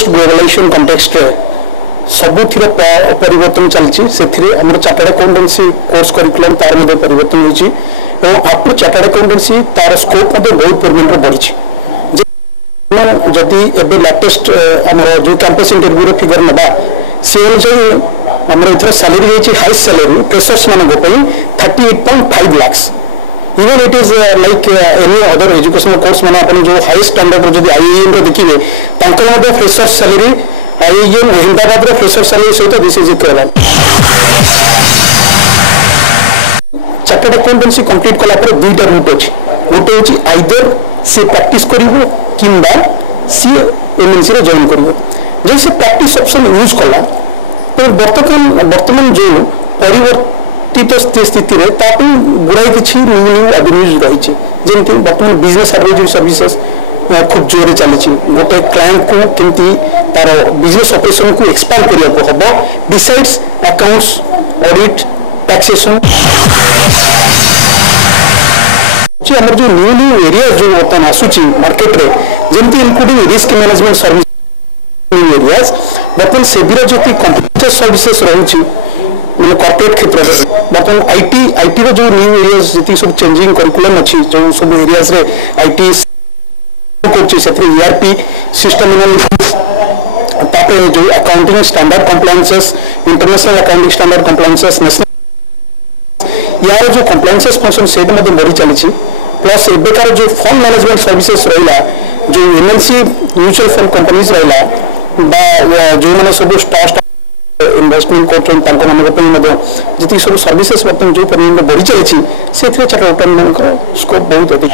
Post globalisation context रे सबुथिर परिवर्तन चलछि सेथिरे हमर चार्टर्ड अकाउंटेंसी कोर्स करिकुलम तार मध्ये परिवर्तन होइछि एवं आफ्टर चार्टर्ड अकाउंटेंसी तार स्कोप मध्ये बहुत परमेंट बढ़िछि जदि एबे लेटेस्ट हमर जो कैंपस इंटरव्यू रे फिगर नबा से अनुसार हमर इथर सैलरी होइछि हाईएस्ट सैलरी फ्रेशर्स मानको पई 38.5 lakh even it is like any other educational course माने अपन जो हाईएस्ट स्टैंडर्ड रो जदि आईआईएम रो देखिबे तांकर मध्ये फ्रेशर्स सैलरी आईआईएम अहमदाबाद रो फ्रेशर्स सैलरी सहित this is equivalent chartered accountancy complete कला पर दुईटा रूट अछि गोटे होछि आइदर से प्रैक्टिस करिवो किंबा सी एमएनसी रे जॉइन करिवो जे से प्रैक्टिस ऑप्शन यूज कला तो वर्तमान जो परिवर्तित स्थिति रे तापि गुड़ाई किछि न्यू एवेन्यूज रही जेमति वर्तमान बिजनेस एडवाइजरी सर्विसेज खूब जोरे चली गोटे क्लाइंट को केमती तार बिजनेस ऑपरेशन को एक्सपांड करिया को हबो डिसाइड्स अकाउंट्स ऑडिट टैक्सेशन हमर जो न्यू एरिया जो वर्तमान आसुची मार्केट रे जेमति including risk management service areas वर्तमान सेबिरा जो कंप्यूटर सर्विसेज रहउची माने कॉर्पोरेट क्षेत्र में वर्तमान आईटी रो जो न्यू एरियाज जति सब चेंजिंग करिकुलम अछि जो सब एरियाज रे आईटी कोची सेथि ईआरपी सिस्टम एनालिसिस तापर जो accounting standard compliances international accounting standard compliances national यार जो कंप्लायंसेस फंक्शन सेट मध्ये बढ़ी चली प्लस एबेकार जो फंड मैनेजमेंट सर्विसेज रहिला जो एमएनसी म्यूचुअल फंड कंपनीज रहिला बा जो माने सब स्टॉक इन्वेस्टमेंट कोर्टन तांको मानक पे मध्ये जति सब सर्विसेज वर्तमान जो परिमाण बढ़ी चली से चार्टर्ड अकाउंटेंट स्कोप बहुत अधिक।